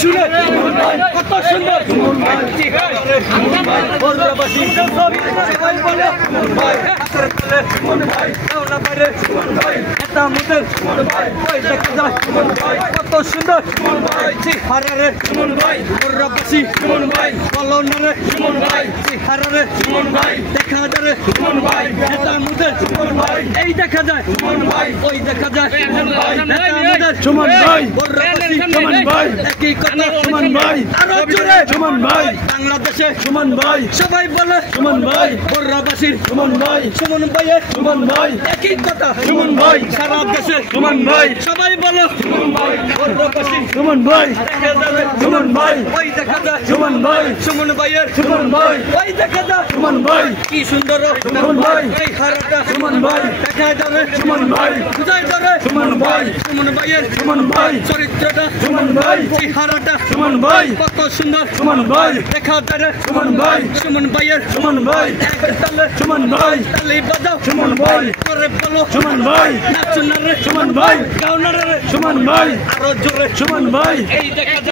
শুনে কত সুন্দর বর্রাবাসী সবাই বলে কত সুন্দর হারারে বর্রাবাসী বলনারে হারারে দেখা যায় এই দেখা যায় ওই দেখা যায় সুমন ভাই বর্রাবাসী সুমন ভাই একই কথা সুমন ভাই আরো জোরে সুমন ভাই বাংলাদেশে সুমন ভাই সবাই বলে সুমন ভাই বর্রাবাসীর সুমন ভাই সুমন ভাইয়ের সুমন ভাই একই কথা সুমন ভাই সারা দেশে সুমন ভাই সবাই বলো বর্রাবাসী সুমন ভাই দেখা যাবে সুমন ভাই ওই দেখা যায় সুমন ভাই সুমন ভাইয়ের সুমন ভাই ওই দেখা যায় সুমন ভাই কি সুন্দর সুমন ভাই এই হারাটা সুমন ভাই দেখা যাবে সুমন ভাই বুঝাই যাবে সুমন ভাই সুমন ভাইয়ের সুমন ভাই চরিত্রটা সুমন ভাই এই হারাটা সুমন ভাই কত সুন্দর সুমন ভাই দেখা যাবে সুমন ভাই সুমন ভাইয়ের সুমন ভাই তালে সুমন ভাই তালে বাজাও সুমন ভাই করে বলো সুমন ভাই নাচুন রে সুমন ভাই গাও না রে সুমন ভাই আরো জোরে সুমন ভাই এই দেখা